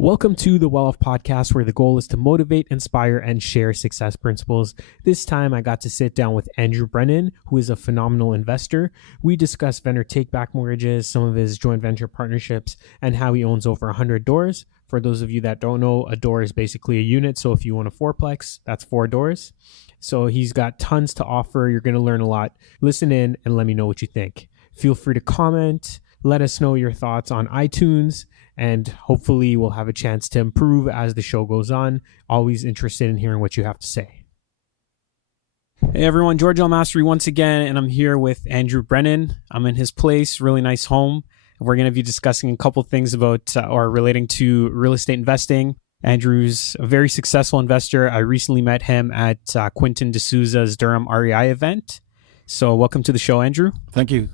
Welcome to the Well Off Podcast, where the goal is to motivate, inspire, and share success principles. This time, I got to sit down with Andrew Brennan, who is a phenomenal investor. We discuss vendor take-back mortgages, some of his joint venture partnerships, and how he owns over 100 doors. For those of you that don't know, a door is basically a unit. So if you own a fourplex, that's 4 doors. So he's got tons to offer. You're going to learn a lot. Listen in and let me know what you think. Feel free to comment. Let us know your thoughts on iTunes. And hopefully we'll have a chance to improve as the show goes on. Always interested in hearing what you have to say. Hey everyone, George L. Masri once again, and I'm here with Andrew Brennan. I'm in his place, really nice home. We're going to be discussing a couple things about or relating to real estate investing. Andrew's a very successful investor. I recently met him at Quinton D'Souza's Durham REI event. So welcome to the show, Andrew. Thank you.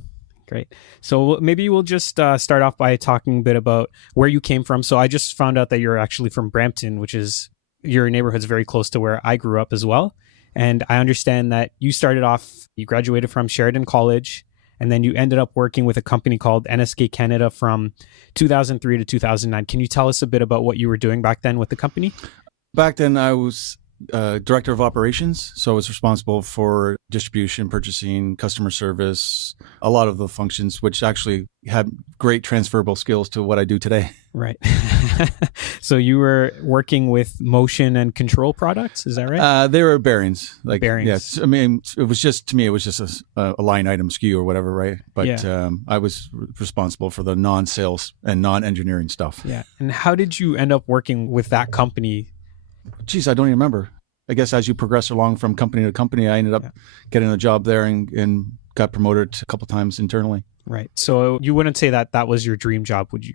Great. So maybe we'll just start off by talking a bit about where you came from. So I just found out that you're actually from Brampton, which is your neighborhood's very close to where I grew up as well. And I understand that you started off, you graduated from Sheridan College, and then you ended up working with a company called NSK Canada from 2003 to 2009. Can you tell us a bit about what you were doing back then with the company? Back then, I was director of operations, so I was responsible for distribution, purchasing, customer service, a lot of the functions, which actually had great transferable skills to what I do today. Right. So you were working with motion and control products, is that right? They were bearings. Bearings. Yes. I mean, it was just a line item SKU or whatever, right? But I was responsible for the non-sales and non-engineering stuff. Yeah. And how did you end up working with that company? Geez, I don't even remember. I guess as you progress along from company to company, I ended up getting a job there and got promoted a couple times internally. Right. So you wouldn't say that that was your dream job, would you?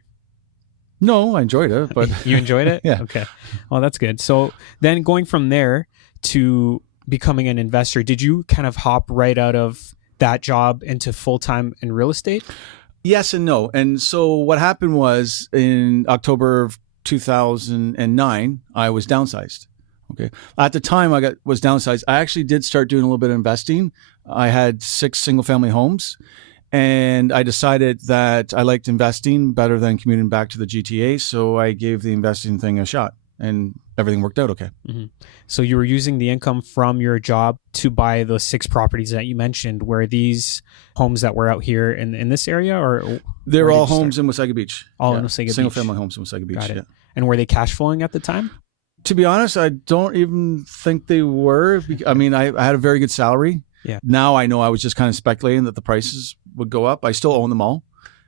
No, I enjoyed it. But You enjoyed it? Yeah. Okay. Well, that's good. So then going from there to becoming an investor, did you kind of hop right out of that job into full-time in real estate? Yes and no. And so what happened was in October of 2009, I was downsized. Okay. At the time I was downsized, I actually did start doing a little bit of investing. I had 6 single family homes, and I decided that I liked investing better than commuting back to the GTA. So I gave the investing thing a shot, and everything worked out okay. Mm-hmm. So you were using the income from your job to buy those 6 properties that you mentioned. Were these homes that were out here in this area, or they were all homes in Wasaga Beach? All in Wasaga Beach. Single family homes in Wasaga Beach. Got it. Yeah. And were they cash flowing at the time? To be honest, I don't even think they were. I mean, I had a very good salary. Yeah. Now I know I was just kind of speculating that the prices would go up. I still own them all,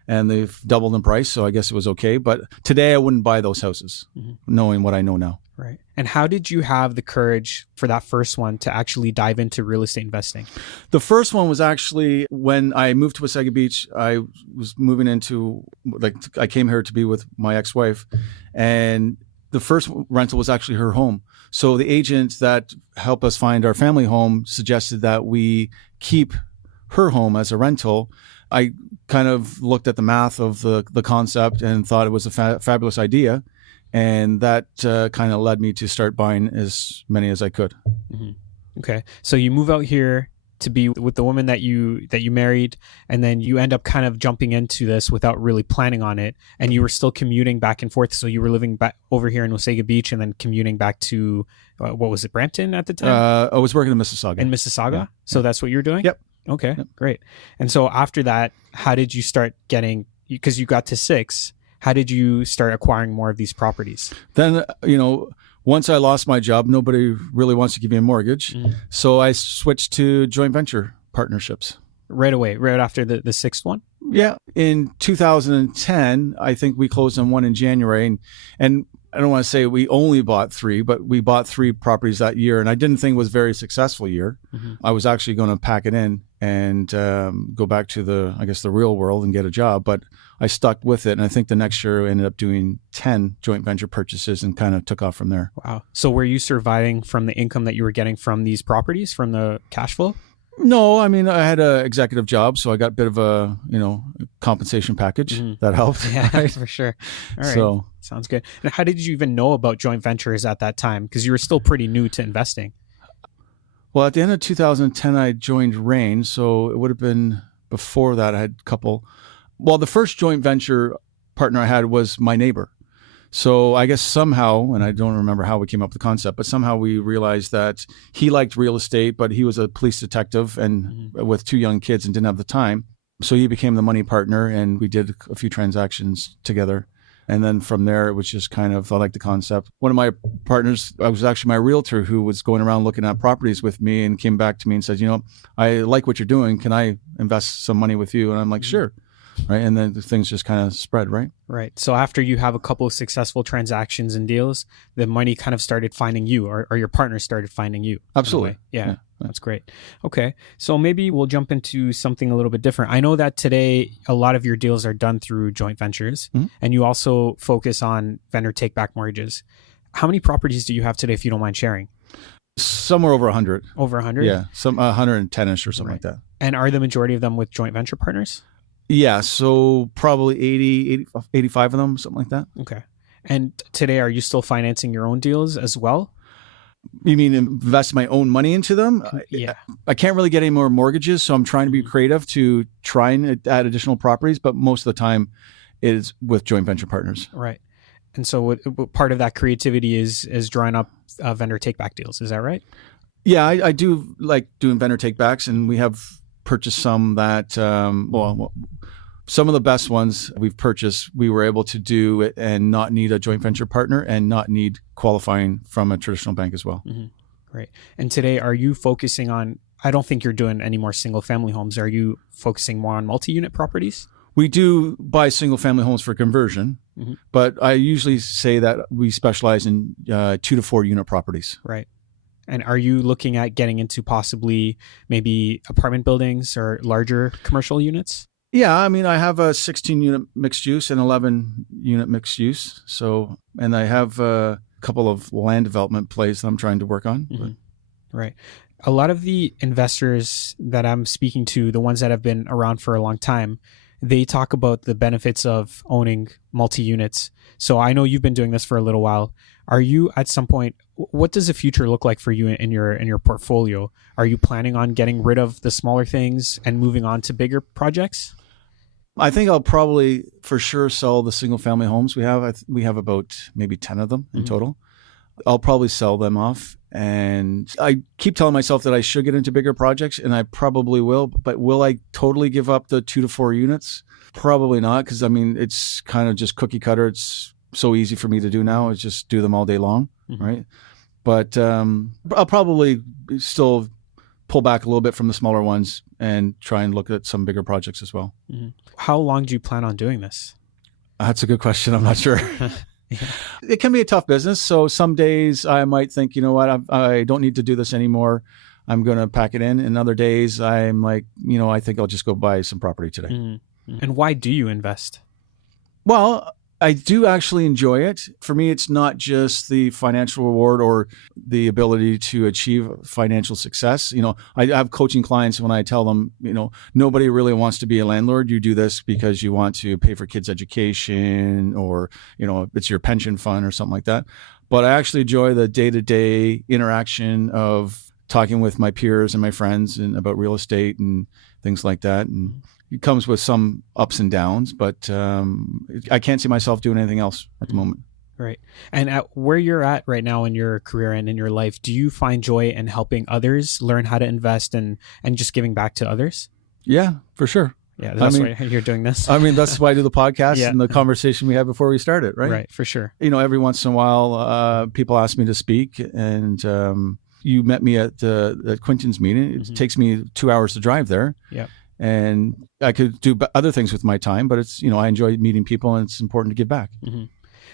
and they've doubled in price, so I guess it was okay. But today I wouldn't buy those houses, knowing what I know now. Right. And how did you have the courage for that first one to actually dive into real estate investing? The first one was actually when I moved to Wasaga Beach. I was moving into, I came here to be with my ex-wife, and the first rental was actually her home. So the agent that helped us find our family home suggested that we keep her home as a rental. I kind of looked at the math of the concept and thought it was a fabulous idea. And that kind of led me to start buying as many as I could. Mm-hmm. Okay. So you move out here to be with the woman that you married, and then you end up kind of jumping into this without really planning on it, and you were still commuting back and forth. So you were living back over here in Wasaga Beach and then commuting back to what was it, Brampton at the time? I was working in Mississauga. In Mississauga? Yeah. So that's what you're doing? Yep. Okay, yep. Great. And so after that, how did you start getting, because you got to 6, how did you start acquiring more of these properties? Then, once I lost my job, nobody really wants to give me a mortgage. So I switched to joint venture partnerships. Right away, right after the 6th one? Yeah. In 2010, I think we closed on one in January. And I don't want to say we only bought 3, but we bought 3 properties that year. And I didn't think it was a very successful year. I was actually going to pack it in and go back to the real world and get a job. But I stuck with it. And I think the next year I ended up doing 10 joint venture purchases and kind of took off from there. Wow. So were you surviving from the income that you were getting from these properties, from the cash flow? No, I mean, I had an executive job, so I got a bit of a, compensation package that helped. Yeah, right? For sure. All right. So sounds good. And how did you even know about joint ventures at that time? Because you were still pretty new to investing. Well, at the end of 2010, I joined Rain, so it would have been before that. I had a couple. Well, the first joint venture partner I had was my neighbor. So I guess somehow, and I don't remember how we came up with the concept, but somehow we realized that he liked real estate, but he was a police detective and with 2 young kids and didn't have the time. So he became the money partner, and we did a few transactions together. And then from there, it was just kind of, I like the concept. One of my partners, I was actually my realtor, who was going around looking at properties with me and came back to me and said, I like what you're doing. Can I invest some money with you? And I'm like, sure. Right. And then the things just kind of spread, right? Right. So after you have a couple of successful transactions and deals, the money kind of started finding you, or your partner started finding you. Absolutely. Yeah. That's great. Okay. So maybe we'll jump into something a little bit different. I know that today a lot of your deals are done through joint ventures, and you also focus on vendor take-back mortgages. How many properties do you have today, if you don't mind sharing? Somewhere over 100. Over 100? Yeah. Some 110-ish or something like that. And are the majority of them with joint venture partners? Yeah. So probably 85 of them, something like that. Okay. And today, are you still financing your own deals as well? You mean invest my own money into them? Yeah. I can't really get any more mortgages, so I'm trying to be creative to try and add additional properties, but most of the time it is with joint venture partners. Right. And so what part of that creativity is drawing up vendor take-back deals. Is that right? Yeah, I do like doing vendor take-backs, and we have purchased some that, some of the best ones we've purchased, we were able to do it and not need a joint venture partner and not need qualifying from a traditional bank as well. Great. And today, are you focusing on, I don't think you're doing any more single family homes. Are you focusing more on multi-unit properties? We do buy single family homes for conversion, but I usually say that we specialize in 2 to 4 unit properties. Right. And are you looking at getting into possibly maybe apartment buildings or larger commercial units? Yeah, I mean, I have a 16-unit mixed use and 11-unit mixed use. So, and I have a couple of land development plays that I'm trying to work on. Right. A lot of the investors that I'm speaking to, the ones that have been around for a long time, they talk about the benefits of owning multi-units. So I know you've been doing this for a little while. Are you at some point, what does the future look like for you in your portfolio? Are you planning on getting rid of the smaller things and moving on to bigger projects? I think I'll probably for sure sell the single family homes we have. We have about maybe 10 of them in total. I'll probably sell them off. And I keep telling myself that I should get into bigger projects, and I probably will. But will I totally give up the 2 to 4 units? Probably not, because I mean, it's kind of just cookie cutter. It's so easy for me to do now. It's just do them all day long, right? But I'll probably still pull back a little bit from the smaller ones and try and look at some bigger projects as well. How long do you plan on doing this? That's a good question. I'm not sure. It can be a tough business. So some days I might think, you know what, I don't need to do this anymore. I'm going to pack it in. And other days I'm like, I think I'll just go buy some property today. And why do you invest? Well, I do actually enjoy it. For me, it's not just the financial reward or the ability to achieve financial success. I have coaching clients when I tell them, nobody really wants to be a landlord. You do this because you want to pay for kids' education or, it's your pension fund or something like that. But I actually enjoy the day-to-day interaction of talking with my peers and my friends and about real estate and things like that. And it comes with some ups and downs, but I can't see myself doing anything else at the moment. Right. And at where you're at right now in your career and in your life, do you find joy in helping others learn how to invest and just giving back to others? Yeah, for sure. Yeah, that's why you're doing this. I mean, that's why I do the podcast and the conversation we had before we started, right? Right, for sure. Every once in a while, people ask me to speak, and you met me at Quinton's meeting. It takes me 2 hours to drive there. Yeah. And I could do other things with my time, but it's, I enjoy meeting people and it's important to give back.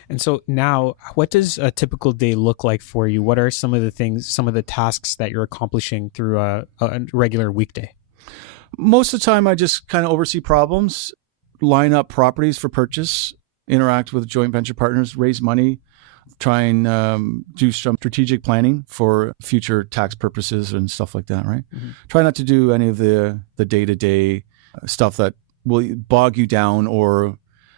And so now, what does a typical day look like for you? What are some of the tasks that you're accomplishing through a regular weekday? Most of the time, I just kind of oversee problems, line up properties for purchase, interact with joint venture partners, raise money, try and do some strategic planning for future tax purposes and stuff like that, right? Try not to do any of the day-to-day stuff that will bog you down or,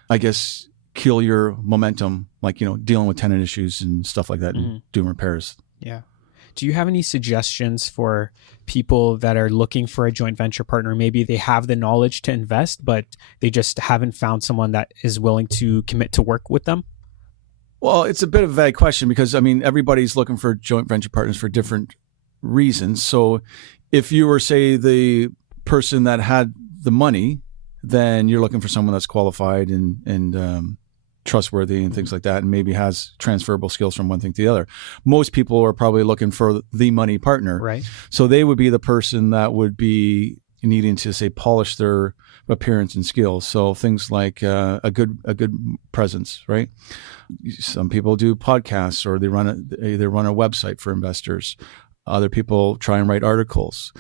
I guess, kill your momentum, like, dealing with tenant issues and stuff like that and doing repairs. Yeah. Do you have any suggestions for people that are looking for a joint venture partner? Maybe they have the knowledge to invest, but they just haven't found someone that is willing to commit to work with them? Well, it's a bit of a vague question because, I mean, everybody's looking for joint venture partners for different reasons. So if you were, say, the person that had the money, then you're looking for someone that's qualified and trustworthy and things like that, and maybe has transferable skills from one thing to the other. Most people are probably looking for the money partner. Right. So they would be the person that would be needing to, say, polish their appearance and skills. So things like a good presence, right? Some people do podcasts, or they run a website for investors. Other people try and write articles.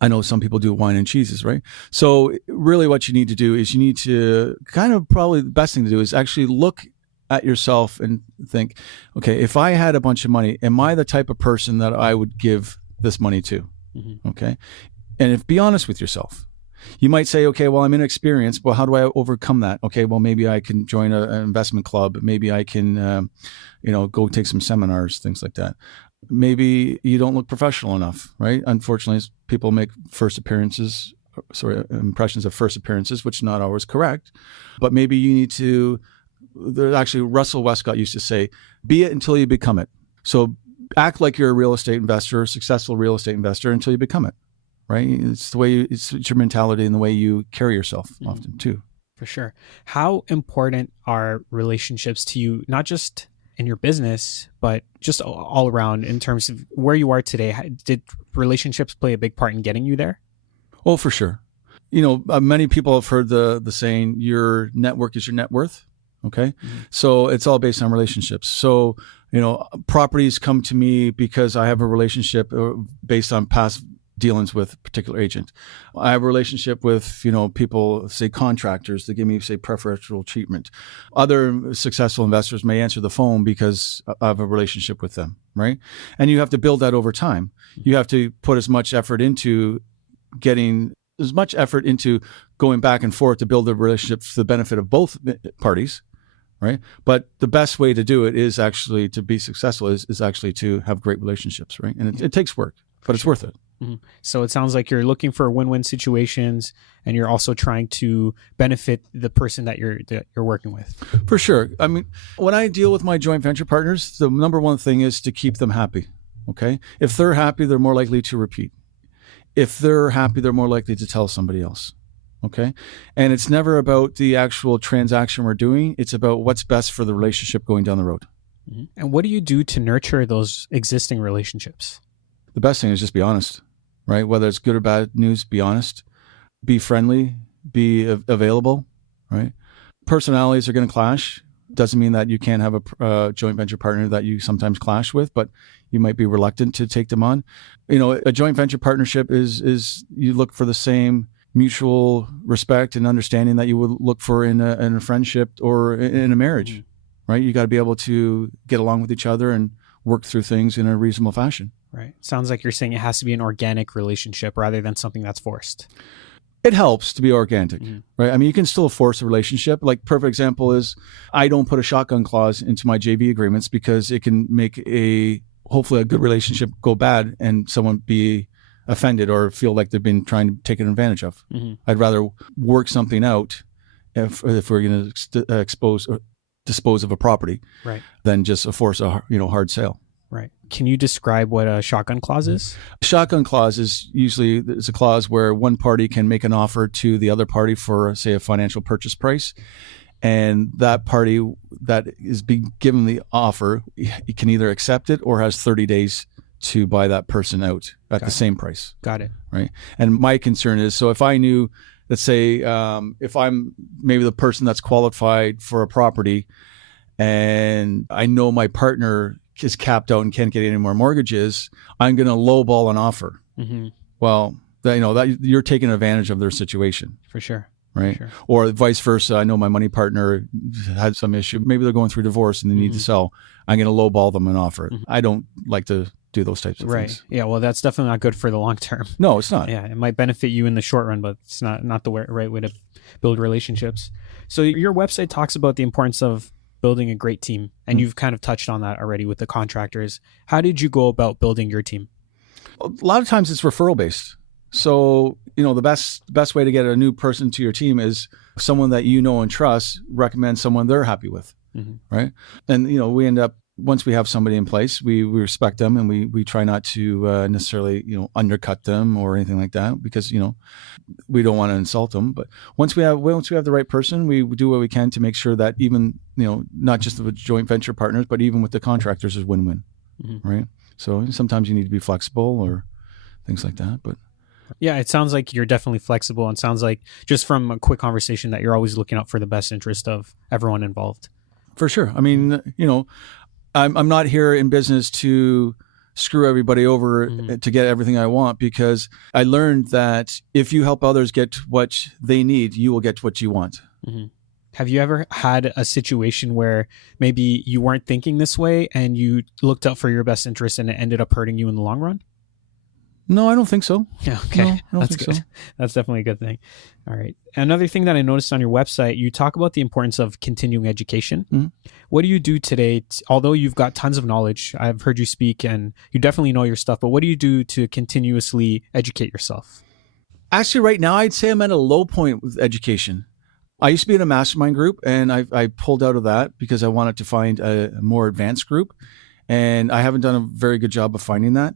I know some people do wine and cheeses, right? So really what you need to do is you need to probably the best thing to do is actually look at yourself and think, okay, if I had a bunch of money, am I the type of person that I would give this money to? Mm-hmm. Okay. And be honest with yourself. You might say, okay, well, I'm inexperienced. Well, how do I overcome that? Okay, well, maybe I can join an investment club. Maybe I can, go take some seminars, things like that. Maybe you don't look professional enough, right? Unfortunately, people make impressions of first appearances, which is not always correct. But maybe you need to, actually, Russell Westcott used to say, be it until you become it. So act like you're a real estate investor, a successful real estate investor until you become it, right? It's the way, it's your mentality and the way you carry yourself often too. For sure. How important are relationships to you, not just in your business, but just all around in terms of where you are today? Did relationships play a big part in getting you there? Oh, for sure. Many people have heard the saying, your network is your net worth. Okay. Mm-hmm. So it's all based on relationships. So, properties come to me because I have a relationship based on past dealings with a particular agent. I have a relationship with, people, say contractors that give me, say, preferential treatment. Other successful investors may answer the phone because I have a relationship with them, right? And you have to build that over time. You have to put as much effort into going back and forth to build a relationship for the benefit of both parties, right? But the best way to do it is actually to be successful is actually to have great relationships, right? And it takes work, but it's worth it. Mm-hmm. So it sounds like you're looking for win-win situations, and you're also trying to benefit the person that you're working with. For sure. I mean, when I deal with my joint venture partners, the number one thing is to keep them happy. Okay. If they're happy, they're more likely to repeat. If they're happy, they're more likely to tell somebody else. Okay. And it's never about the actual transaction we're doing. It's about what's best for the relationship going down the road. Mm-hmm. And what do you do to nurture those existing relationships? The best thing is just be honest, right? Whether it's good or bad news, be honest, be friendly, be available, right? Personalities are going to clash. Doesn't mean that you can't have a joint venture partner that you sometimes clash with, but you might be reluctant to take them on. A joint venture partnership is you look for the same mutual respect and understanding that you would look for in a friendship or in a marriage, right? You got to be able to get along with each other and work through things in a reasonable fashion. Right. Sounds like you're saying it has to be an organic relationship rather than something that's forced. It helps to be organic, right? I mean, you can still force a relationship. Like, perfect example is I don't put a shotgun clause into my JV agreements because it can make hopefully a good relationship go bad and someone be offended or feel like they've been trying to take advantage of. Mm-hmm. I'd rather work something out if we're going to dispose of a property, right, than just force a hard sale. Right. Can you describe what a shotgun clause is? A shotgun clause is usually a clause where one party can make an offer to the other party for, say, a financial purchase price. And that party that is being given the offer, it can either accept it or has 30 days to buy that person out at the same price. Got it. Right. And my concern is, so if I knew, let's say, if I'm maybe the person that's qualified for a property and I know my partner is capped out and can't get any more mortgages, I'm going to lowball an offer. Mm-hmm. Well, that you're taking advantage of their situation. For sure. Right. For sure. Or vice versa. I know my money partner had some issue. Maybe they're going through divorce and they need to sell. I'm going to lowball them an offer. Mm-hmm. I don't like to do those types of things. Yeah. Well, that's definitely not good for the long term. No, it's not. Yeah. It might benefit you in the short run, but it's not the right way to build relationships. So your website talks about the importance of building a great team. And you've kind of touched on that already with the contractors. How did you go about building your team? A lot of times it's referral based. So, the best way to get a new person to your team is someone that you know and trust recommends someone they're happy with. right? And, we end up, once we have somebody in place, we respect them, and we try not to necessarily, undercut them or anything like that, because, we don't want to insult them. But once we have the right person, we do what we can to make sure that even, not just the joint venture partners, but even with the contractors is win-win, right? So sometimes you need to be flexible or things like that. But yeah, it sounds like you're definitely flexible, and sounds like, just from a quick conversation, that you're always looking out for the best interest of everyone involved. For sure. I mean, I'm not here in business to screw everybody over to get everything I want, because I learned that if you help others get what they need, you will get what you want. Have you ever had a situation where maybe you weren't thinking this way and you looked out for your best interest and it ended up hurting you in the long run? No, I don't think so. Yeah, okay. No, I don't That's think good. so. That's definitely a good thing. All right. Another thing that I noticed on your website, you talk about the importance of continuing education. What do you do today? Although you've got tons of knowledge, I've heard you speak and you definitely know your stuff, but what do you do to continuously educate yourself? Actually, right now, I'd say I'm at a low point with education. I used to be in a mastermind group, and I pulled out of that because I wanted to find a more advanced group, and I haven't done a very good job of finding that.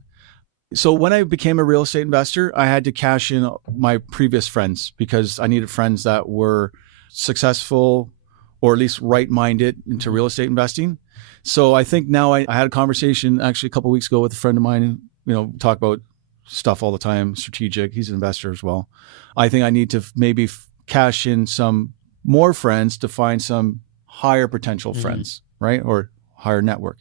So when I became a real estate investor, I had to cash in my previous friends, because I needed friends that were successful or at least right-minded into real estate investing. So I think now I had a conversation actually a couple of weeks ago with a friend of mine, talk about stuff all the time, strategic. He's an investor as well. I think I need to maybe cash in some more friends to find some higher potential friends, right? Or higher network.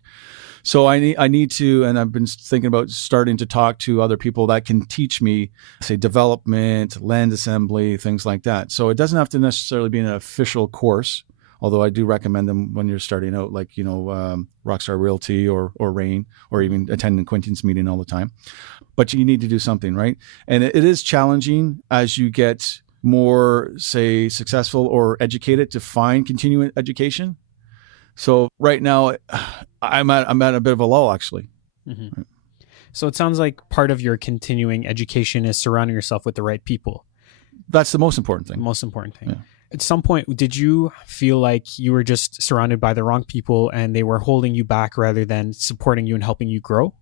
So I need to, and I've been thinking about starting to talk to other people that can teach me, say, development, land assembly, things like that. So it doesn't have to necessarily be an official course, although I do recommend them when you're starting out, like, Rockstar Realty or Rain, or even attending Quinton's meeting all the time. But you need to do something, right? And it is challenging as you get more, say, successful or educated, to find continuing education. So right now, I'm at a bit of a lull, actually. Right. So it sounds like part of your continuing education is surrounding yourself with the right people. That's the most important thing. Most important thing. Yeah. At some point, did you feel like you were just surrounded by the wrong people and they were holding you back rather than supporting you and helping you grow?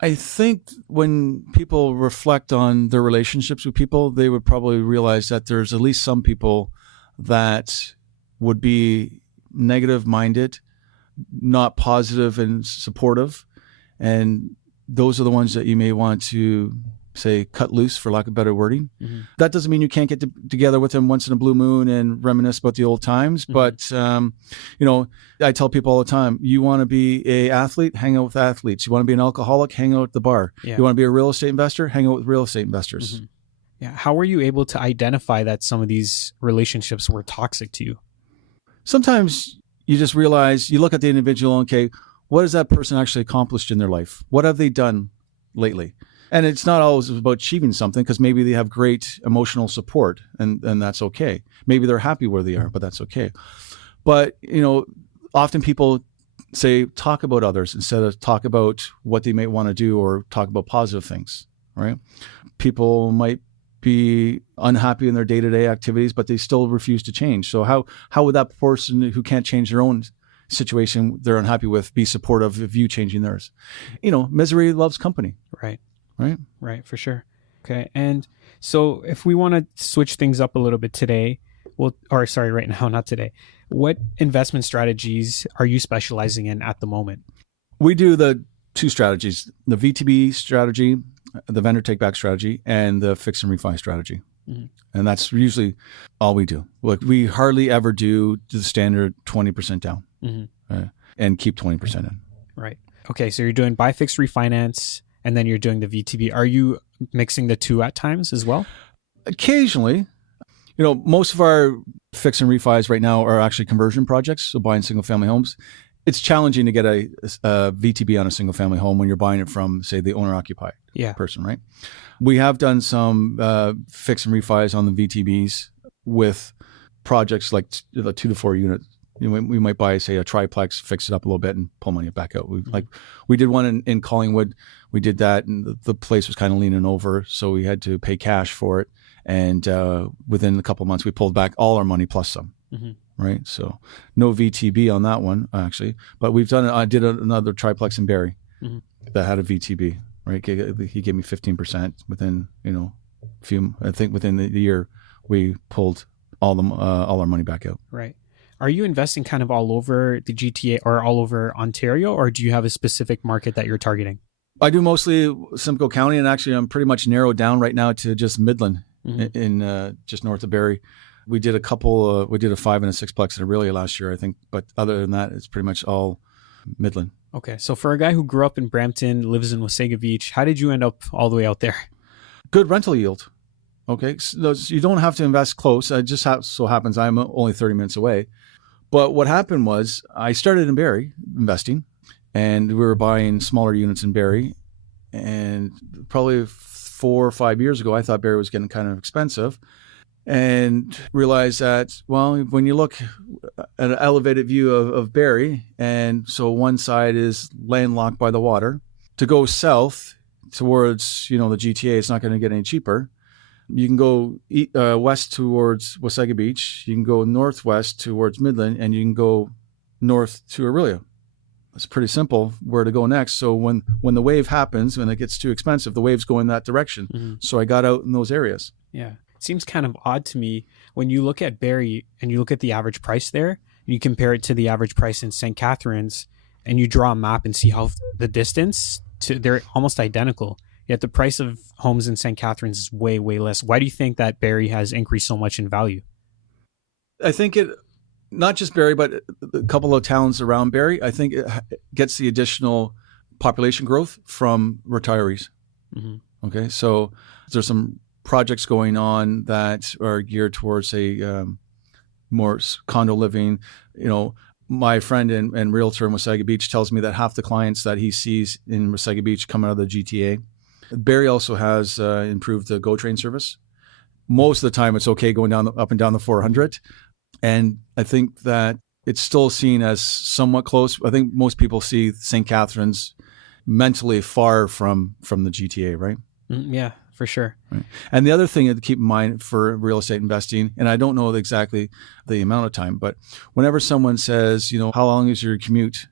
I think when people reflect on their relationships with people, they would probably realize that there's at least some people that would be negative minded, not positive and supportive. And those are the ones that you may want to, say, cut loose, for lack of better wording. That doesn't mean you can't get together with them once in a blue moon and reminisce about the old times. But, I tell people all the time, you want to be an athlete, hang out with athletes. You want to be an alcoholic, hang out at the bar. Yeah. You want to be a real estate investor, hang out with real estate investors. Yeah. How were you able to identify that some of these relationships were toxic to you? Sometimes you just realize, you look at the individual, okay, what has that person actually accomplished in their life? What have they done lately? And it's not always about achieving something, because maybe they have great emotional support, and that's okay. Maybe they're happy where they are, but that's okay. But, often people say, talk about others instead of talk about what they may want to do, or talk about positive things, right? People might be unhappy in their day-to-day activities, but they still refuse to change. So how would that person who can't change their own situation they're unhappy with be supportive of you changing theirs? Misery loves company. Right, for sure. Okay. And so if we want to switch things up a little bit today, right now, not today, what investment strategies are you specializing in at the moment? We do the two strategies, the VTB strategy, the vendor take-back strategy, and the fix and refi strategy. And that's usually all we do. Like, we hardly ever do the standard 20% down and keep 20% in. Right. Okay. So you're doing buy, fix, refinance, and then you're doing the VTB. Are you mixing the two at times as well? Occasionally. Most of our fix and refis right now are actually conversion projects, so buying single family homes. It's challenging to get a VTB on a single family home when you're buying it from, say, the owner occupied person, right? We have done some fix and refis on the VTBs with projects like the 2 to 4 units. We might buy, say, a triplex, fix it up a little bit, and pull money back out. We did one in Collingwood. We did that, and the place was kind of leaning over, so we had to pay cash for it. And within a couple of months, we pulled back all our money plus some. right? So no VTB on that one actually, but we've done. I did another triplex in Barrie that had a VTB, right? He gave me 15% within few. I think within the year we pulled all our money back out. Right. Are you investing kind of all over the GTA or all over Ontario, or do you have a specific market that you're targeting? I do mostly Simcoe County, and actually I'm pretty much narrowed down right now to just Midland in just north of Barrie. We did a couple. We did a 5 and a 6plex in Aurelia last year, I think. But other than that, it's pretty much all Midland. Okay. So for a guy who grew up in Brampton, lives in Wasaga Beach, how did you end up all the way out there? Good rental yield. Okay. So you don't have to invest close. It just so happens I'm only 30 minutes away. But what happened was I started in Barrie investing, and we were buying smaller units in Barrie. And probably 4 or 5 years ago, I thought Barrie was getting kind of expensive, and realized that, well, when you look at an elevated view of Barrie, and so one side is landlocked by the water, to go south towards, the GTA, it's not going to get any cheaper. You can go west towards Wasaga Beach. You can go northwest towards Midland, and you can go north to Aurelia. It's pretty simple where to go next. So when the wave happens, when it gets too expensive, the waves go in that direction. So I got out in those areas. Yeah. It seems kind of odd to me when you look at Barrie and you look at the average price there, and you compare it to the average price in St. Catharines, and you draw a map and see how the distance they're almost identical. Yet the price of homes in St. Catharines is way, way less. Why do you think that Barrie has increased so much in value? I think not just Barrie, but a couple of towns around Barrie, I think it gets the additional population growth from retirees. Okay, so there's some projects going on that are geared towards a more condo living. My friend and realtor in Wasaga Beach tells me that half the clients that he sees in Wasaga Beach come out of the GTA. Barrie also has improved the GO train service. Most of the time, it's okay going up and down the 400. And I think that it's still seen as somewhat close. I think most people see St. Catharines mentally far from the GTA, right? Yeah, for sure. Right. And the other thing to keep in mind for real estate investing, and I don't know exactly the amount of time, but whenever someone says, how long is your commute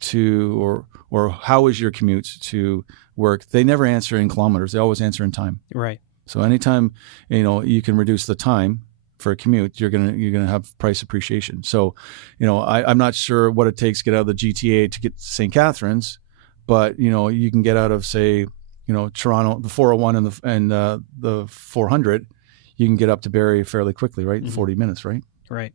to, or how is your commute to work, they never answer in kilometers. They always answer in time. Right. So anytime, you can reduce the time for a commute, you're gonna have price appreciation. So, I'm not sure what it takes to get out of the GTA to get to St. Catharines, but you can get out of, say, Toronto, the 401 and the 400, you can get up to Barrie fairly quickly, right? In 40 minutes, right? Right.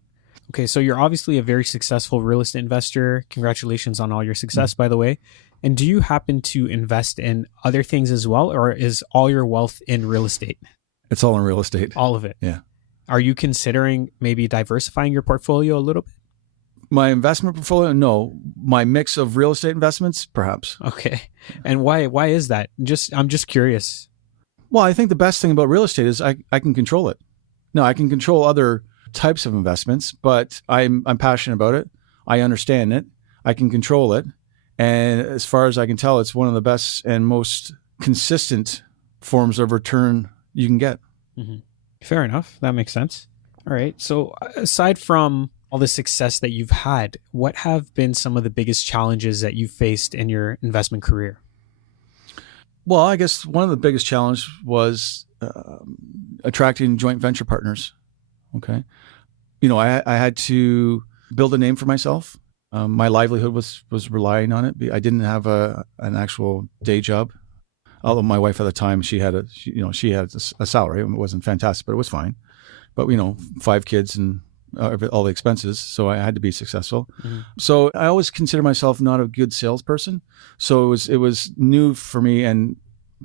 Okay, so you're obviously a very successful real estate investor. Congratulations on all your success, by the way. And do you happen to invest in other things as well, or is all your wealth in real estate? It's all in real estate. All of it? Yeah. Are you considering maybe diversifying your portfolio a little bit? My investment portfolio, no. My mix of real estate investments, perhaps. Okay. And why is that? I'm just curious. Well, I think the best thing about real estate is I can control it. Now, I can control other types of investments, but I'm passionate about it. I understand it. I can control it. And as far as I can tell, it's one of the best and most consistent forms of return you can get. Fair enough. That makes sense. All right. So aside from all the success that you've had, what have been some of the biggest challenges that you've faced in your investment career? Well, I guess one of the biggest challenges was attracting joint venture partners. Okay. I had to build a name for myself. My livelihood was relying on it. I didn't have an actual day job. Although my wife at the time, she had a salary. It wasn't fantastic, but it was fine. But 5 kids and all the expenses, so I had to be successful. So I always consider myself not a good salesperson. So it was new for me and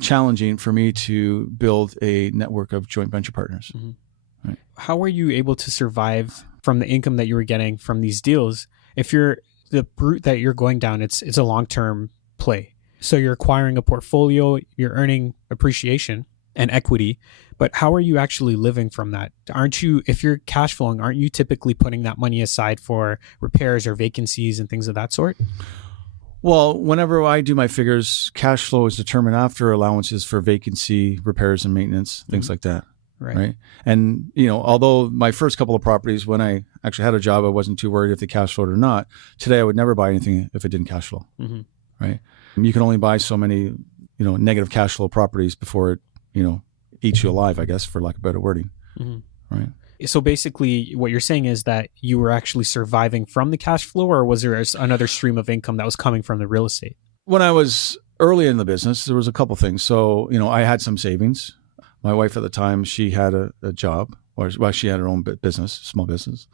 challenging for me to build a network of joint venture partners. Right. How were you able to survive from the income that you were getting from these deals? If you're the route that you're going down, it's a long-term play. So you're acquiring a portfolio, you're earning appreciation and equity, but how are you actually living from that? If you're cash flowing, aren't you typically putting that money aside for repairs or vacancies and things of that sort? Well, whenever I do my figures, cash flow is determined after allowances for vacancy, repairs and maintenance, things like that. Right. And, although my first couple of properties, when I actually had a job, I wasn't too worried if they cash flowed or not. Today, I would never buy anything if it didn't cash flow. Mm-hmm. Right. You can only buy so many, negative cash flow properties before it, eats you alive, I guess, for lack of better wording. Mm-hmm. Right. So basically what you're saying is that you were actually surviving from the cash flow, or was there another stream of income that was coming from the real estate? When I was early in the business, there was a couple things. So, I had some savings. My wife at the time, she had a job, she had her own business, small business.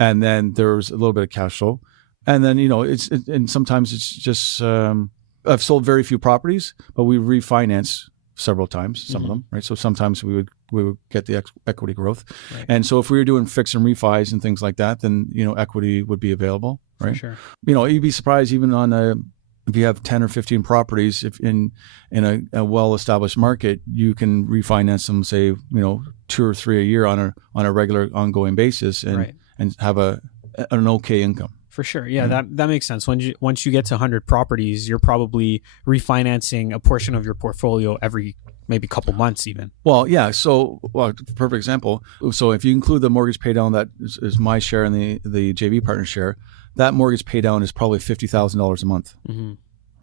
And then there was a little bit of cash flow. And then, and sometimes it's just, I've sold very few properties, but we refinance several times, some of them, right? So sometimes we would get the equity growth. Right. And so if we were doing fix and refis and things like that, then, equity would be available, right? For sure. You'd be surprised even on if you have 10 or 15 properties, if in a well-established market, you can refinance them, say, 2 or 3 a year on a regular ongoing basis and have an okay income. For sure. Yeah, that makes sense. Once you get to 100 properties, you're probably refinancing a portion of your portfolio every maybe couple months even. Well, yeah. So, perfect example. So if you include the mortgage pay down that is my share and the JV partner share, that mortgage pay down is probably $50,000 a month. Mm-hmm.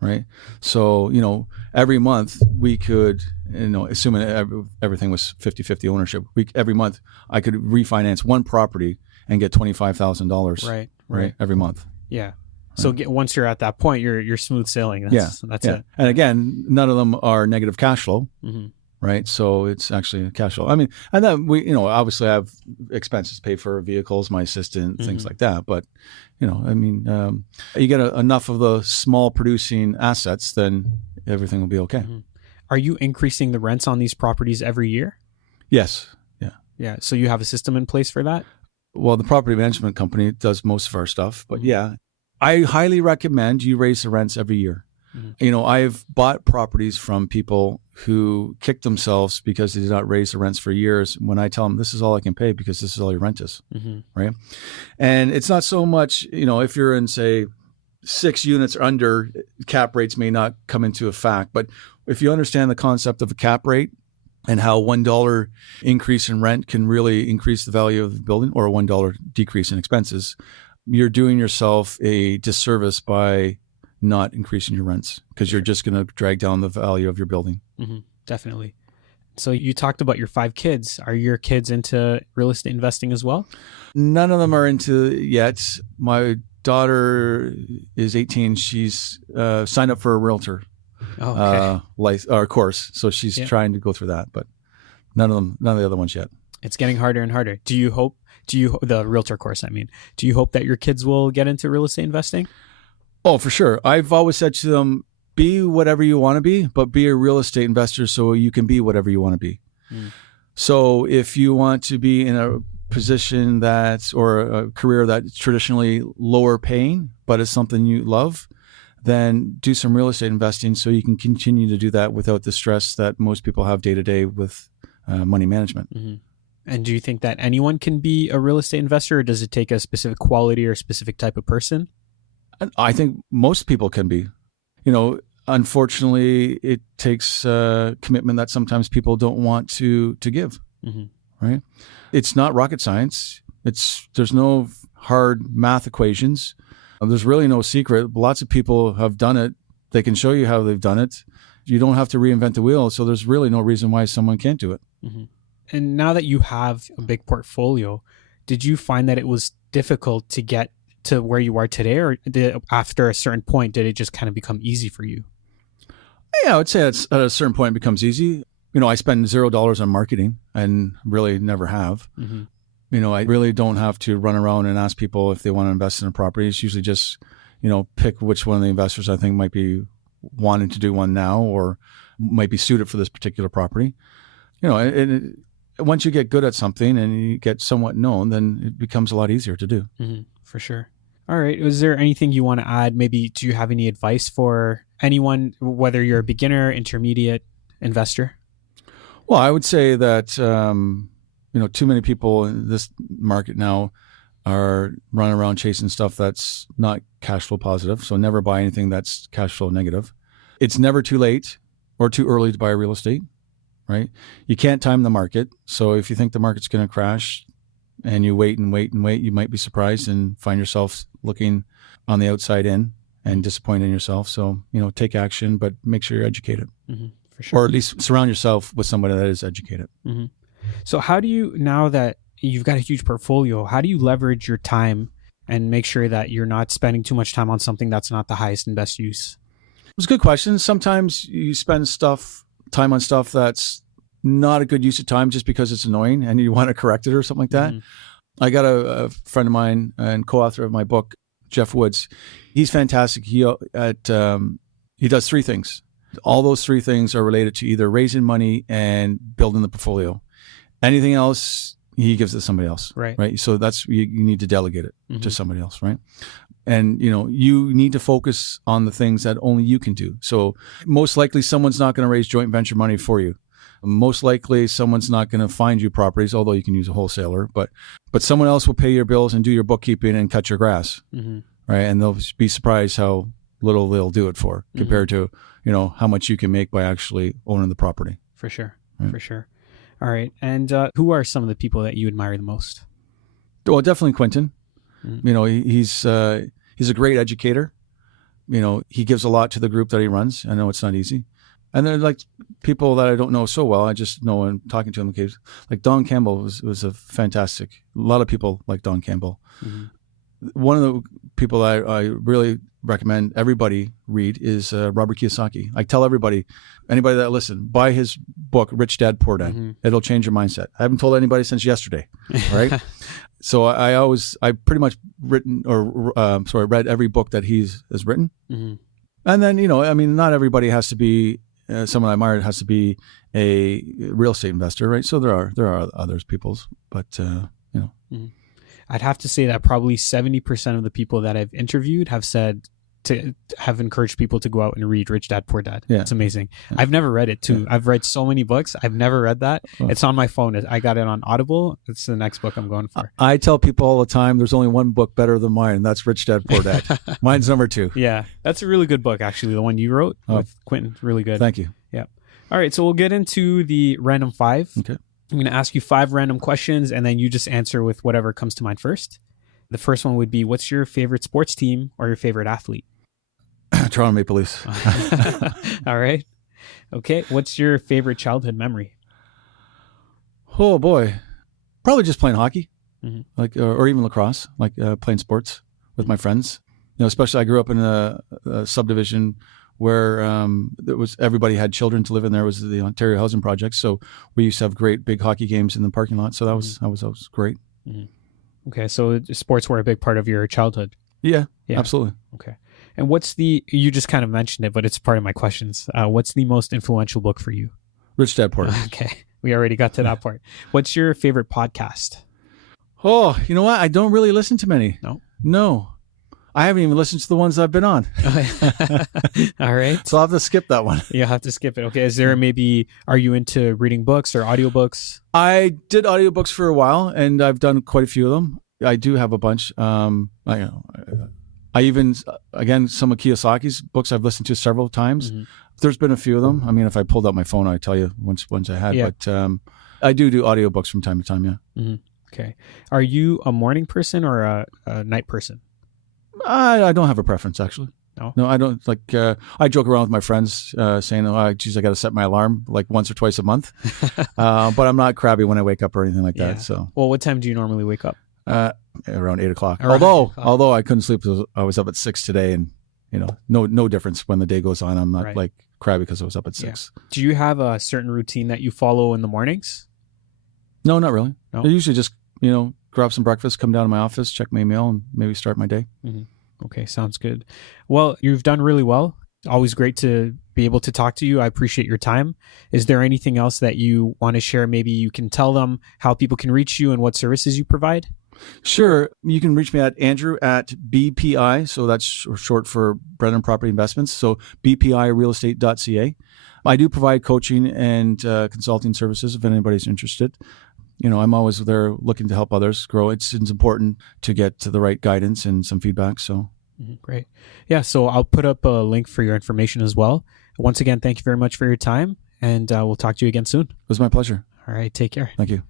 Right. So, every month we could, assuming everything was 50-50 ownership, every month I could refinance one property and get $25,000 right every month. Yeah. So once you're at that point, you're smooth sailing. That's it. And again, none of them are negative cash flow. Mm-hmm. Right. So it's actually cash flow. I mean, and then we, obviously I have expenses to pay for vehicles, my assistant, things like that. But, you get enough of the small producing assets, then everything will be okay. Mm-hmm. Are you increasing the rents on these properties every year? Yes. Yeah. Yeah. So you have a system in place for that? Well, the property management company does most of our stuff, but I highly recommend you raise the rents every year. Mm-hmm. I've bought properties from people who kicked themselves because they did not raise the rents for years when I tell them this is all I can pay because this is all your rent is, right? And it's not so much, if you're in, say, 6 units or under, cap rates may not come into effect. But if you understand the concept of a cap rate and how $1 increase in rent can really increase the value of the building, or a $1 decrease in expenses, you're doing yourself a disservice by not increasing your rents, because you're just going to drag down the value of your building. Mm-hmm. Definitely. So you talked about your 5 kids. Are your kids into real estate investing as well? None of them are into it yet. My daughter is 18. She's signed up for a realtor course. So she's trying to go through that, but none of the other ones yet. It's getting harder and harder. The realtor course, do you hope that your kids will get into real estate investing? Oh, for sure. I've always said to them, be whatever you want to be, but be a real estate investor so you can be whatever you want to be. Mm. So if you want to be in a position or a career that's traditionally lower paying, but it's something you love, then do some real estate investing so you can continue to do that without the stress that most people have day to day with money management. Mm-hmm. And do you think that anyone can be a real estate investor, or does it take a specific quality or a specific type of person? I think most people can be. Unfortunately, it takes commitment that sometimes people don't want to give. Mm-hmm. Right? It's not rocket science. There's no hard math equations. There's really no secret. Lots of people have done it. They can show you how they've done it. You don't have to reinvent the wheel. So there's really no reason why someone can't do it. Mm-hmm. And now that you have a big portfolio, did you find that it was difficult to get to where you are today, or after a certain point, did it just kind of become easy for you? Yeah, I would say at a certain point it becomes easy. I spend $0 on marketing and really never have. Mm-hmm. I really don't have to run around and ask people if they want to invest in a property. It's usually just, pick which one of the investors I think might be wanting to do one now or might be suited for this particular property. Once you get good at something and you get somewhat known, then it becomes a lot easier to do. Mm-hmm. For sure. All right. Is there anything you want to add? Maybe do you have any advice for anyone, whether you're a beginner, intermediate investor? Well, I would say that, too many people in this market now are running around chasing stuff that's not cash flow positive. So never buy anything that's cash flow negative. It's never too late or too early to buy real estate. right? You can't time the market. So if you think the market's going to crash and you wait and wait and wait, you might be surprised and find yourself looking on the outside in and disappointed in yourself. So, take action, but make sure you're educated. For sure. Or at least surround yourself with somebody that is educated. So how do you, now that you've got a huge portfolio, how do you leverage your time and make sure that you're not spending too much time on something that's not the highest and best use? It's a good question. Sometimes you spend time on stuff that's not a good use of time just because it's annoying and you want to correct it or something like that. I got a friend of mine and co-author of my book, Jeff Woods. He's fantastic. He does 3 things. All those 3 things are related to either raising money and building the portfolio. Anything else, he gives it to somebody else. Right. So that's, you need to delegate it to somebody else. Right. And, you need to focus on the things that only you can do. So most likely someone's not going to raise joint venture money for you. Most likely someone's not going to find you properties, although you can use a wholesaler, but someone else will pay your bills and do your bookkeeping and cut your grass. Right. And they'll be surprised how little they'll do it for compared to, how much you can make by actually owning the property. For sure. Right. For sure. All right. And who are some of the people that you admire the most? Well, definitely Quentin. He's a great educator. He gives a lot to the group that he runs. I know it's not easy. And they're like people that I don't know so well. I just know and talking to them. Like Don Campbell was a fantastic. A lot of people like Don Campbell. One of the people I really recommend everybody read is Robert Kiyosaki. I tell anybody that listen, buy his book, Rich Dad, Poor Dad. It'll change your mindset. I haven't told anybody since yesterday, right? So I pretty much read every book that has written. And then, not everybody has to be, someone I admire has to be a real estate investor, right? So there are others people's, but I'd have to say that probably 70% of the people that I've interviewed have have encouraged people to go out and read Rich Dad, Poor Dad. Yeah. It's amazing. Yeah. I've never read it too. Yeah. I've read so many books. I've never read that. Oh. It's on my phone. I got it on Audible. It's the next book I'm going for. I tell people all the time, there's only one book better than mine, and that's Rich Dad, Poor Dad. Mine's number 2. Yeah. That's a really good book, actually. The one you wrote with Quentin. Really good. Thank you. Yeah. All right. So we'll get into the random 5. Okay. I'm going to ask you 5 random questions, and then you just answer with whatever comes to mind first. The first one would be, what's your favorite sports team or your favorite athlete? Toronto Maple Leafs. All right. Okay. What's your favorite childhood memory? Oh, boy. Probably just playing hockey, or even lacrosse, playing sports with my friends. Especially I grew up in a subdivision where everybody had children to live in. There was the Ontario Housing Project, so we used to have great big hockey games in the parking lot. So that was great. Okay, so sports were a big part of your childhood. Yeah, absolutely. Okay, and you just kind of mentioned it, but it's part of my questions. What's the most influential book for you? Rich Dad, Poor Dad. Okay, we already got to that part. What's your favorite podcast? Oh, you know what? I don't really listen to many. No. I haven't even listened to the ones I've been on. All right. So I'll have to skip that one. You'll have to skip it. Okay. Is there are you into reading books or audiobooks? I did audiobooks for a while, and I've done quite a few of them. I do have a bunch. I even, again, some of Kiyosaki's books I've listened to several times. There's been a few of them. I mean, if I pulled out my phone, I'd tell you ones I had. Yeah. But I do audiobooks from time to time, yeah. Okay. Are you a morning person or a night person? I don't have a preference, actually. No, I don't. I joke around with my friends saying, I got to set my alarm once or twice a month. But I'm not crabby when I wake up or anything like that. So, well, what time do you normally wake up? Around 8 o'clock. Although I couldn't sleep, I was up at 6 today, and no difference when the day goes on. I'm not crabby because I was up at 6. Yeah. Do you have a certain routine that you follow in the mornings? No, not really. No? I usually just grab some breakfast, come down to my office, check my email, and maybe start my day. Okay, sounds good. Well, you've done really well. Always great to be able to talk to you. I appreciate your time. Is there anything else that you want to share? Maybe you can tell them how people can reach you and what services you provide. Sure. You can reach me at Andrew at BPI. So that's short for Brennan Property Investments. So bpirealestate.ca. I do provide coaching and consulting services if anybody's interested. I'm always there looking to help others grow. It's important to get to the right guidance and some feedback. So great. Yeah. So I'll put up a link for your information as well. Once again, thank you very much for your time. and we'll talk to you again soon. It was my pleasure. All right. Take care. Thank you.